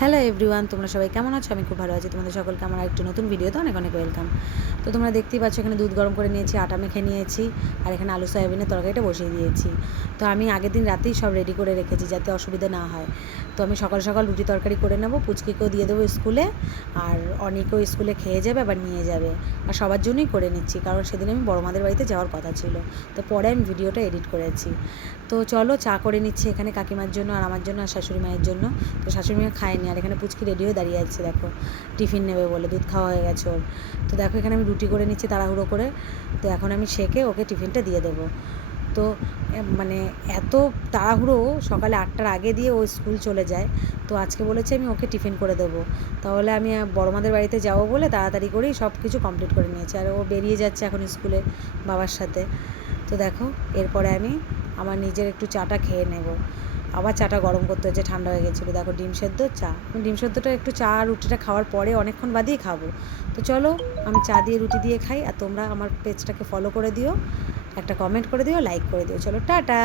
Hello everyone, তোমরা সবাই কেমন আছো? আমি খুব ভালো আছি। তোমাদের সকলকে আমার একটু নতুন ভিডিওতে অনেক অনেক ওয়েলকাম। তো তোমরা দেখতেই পাচ্ছ এখানে দুধ গরম করে নিয়েছি, আটা মেখে নিয়েছি, আর এখানে আলু সয়াবিনের তরকারিটা বসিয়ে দিয়েছি। তো আমি আগের দিন রাতেই সব রেডি করে রেখেছি যাতে অসুবিধা না হয়। তো আমি সকাল সকাল রুটি তরকারি করে নেবো, পুচকিকেও দিয়ে দেবো স্কুলে, আর অনেকেও স্কুলে খেয়ে যাবে আবার নিয়ে যাবে। আর সবার জন্যই করে নিচ্ছি, কারণ সেদিন আমি বড় মাদের বাড়িতে যাওয়ার কথা ছিল। তো পরে আমি ভিডিওটা এডিট করেছি। তো চলো চা করে নিচ্ছি এখানে কাকিমার জন্য আর আমার জন্য আর শাশুড়ি মায়ের জন্য। তো শাশুড়ি মায়ের খায়নি, আর এখানে পুচকি রেডি হয়ে দাঁড়িয়ে আছে, দেখো টিফিন নেবে বলে, দুধ খাওয়া হয়ে গেছে ওর। তো দেখো এখানে আমি রুটি করে নিচ্ছি তাড়াহুড়ো করে। তো এখন আমি সেঁকে ওকে টিফিনটা দিয়ে দেবো। তো মানে এত তাড়াহুড়ো, সকালে 8টার আগে দিয়ে ও স্কুল চলে যায়। তো আজকে বলেছে আমি ওকে টিফিন করে দেবো, তাহলে আমি বড় মাদের বাড়িতে যাবো বলে তাড়াতাড়ি করেই সব কিছু কমপ্লিট করে নিয়েছি। আর ও বেরিয়ে যাচ্ছে এখন স্কুলে বাবার সাথে। তো দেখো এরপরে আমি আমার নিজের একটু চাটা খেয়ে নেব। আবার চাটা গরম করতে হচ্ছে, ঠান্ডা হয়ে গেছিলো। দেখো ডিম সেদ্ধ চা, ডিম সেদ্ধটা একটু চা রুটিটা খাওয়ার পরে অনেকক্ষণ বাদেই খাবো। তো চলো আমি চা দিয়ে রুটি দিয়ে খাই, আর তোমরা আমার পেজটাকে ফলো করে দিও, একটা কমেন্ট করে দিও, লাইক করে দিও। চলো টাটা।